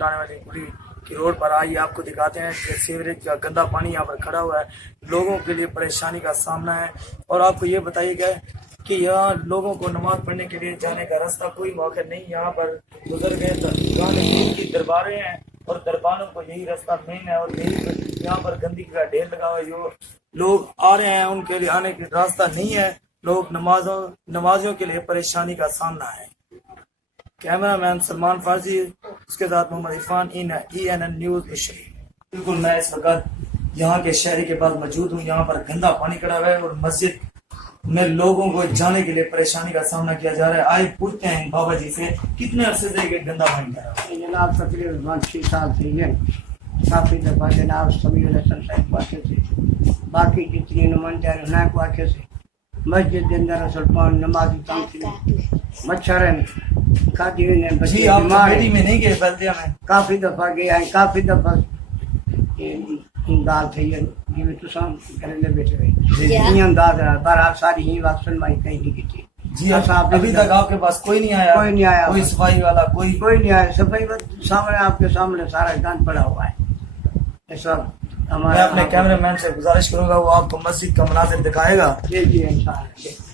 اٹھانے والی پوری کی روڈ پر آئیے آپ کو دکھاتے ہیں کہ سیوریج کا گندا پانی یہاں پر کھڑا ہوا ہے، لوگوں کے لیے پریشانی کا سامنا ہے۔ اور آپ کو یہ بتائیے گا کہ یہاں لوگوں کو نماز پڑھنے کے لیے جانے کا راستہ کوئی موقع نہیں، یہاں پر بزرگ ہیں کی درباریں ہیں اور درباروں کو یہی راستہ مین ہے، اور یہی یہاں پر گندگی کا ڈھیر لگا ہوا ہے، جو لوگ آ رہے ہیں ان کے لیے آنے کا راستہ نہیں ہے، لوگ نمازوں کے لیے پریشانی کا سامنا ہے۔ کیمرہ مین سلمان فارسی، اس کے ساتھ محمد عرفان، ENN نیوز مشری۔ بالکل میں اس وقت یہاں کے شہری کے پاس موجود ہوں، یہاں پر گندا پانی کھڑا ہوا ہے اور مسجد میں لوگوں کو جانے کے لیے پریشانی کا سامنا کیا جا رہا ہے۔ آئے پوچھتے ہیں بابا جی سے کتنے عرصے سے یہ گندا پانی کھڑا ہوا ہے؟ جناب تقریباً 6 سال سے ہے، کافی دفعہ جناب سمیع الحسن صاحب کو آتے تھے، باقی جتنی نمائندے رہنا کو آتے تھے، مسجد کے اندر اصل پان نمازی کام تھی، مچھر ہیں کھاتی ہوئی نے بچے جی آپ بیمار کمیٹی میں ہیں، نہیں گئے بلدیہ میں؟ کافی دفعہ گیا ہے، کافی دفعہ امداد تھی ہے جی میں تو سام کرنے بیٹھے ہوئے یہ امداد رہا بہرحال ساری ہی وقت سنوائی کہیں نہیں کی تھی۔ جی ابھی تک آپ کے پاس کوئی نہیں آیا؟ کوئی نہیں آیا، کوئی صفائی والا کوئی نہیں آیا، صفائی سامنے آپ کے سامنے سارا گند پڑا ہوا ہے۔ اس وقت میں اپنے کیمرے مین سے گزارش کروں گا وہ آپ کو مسجد کا مناظر دکھائے گا۔ جی انشاءاللہ۔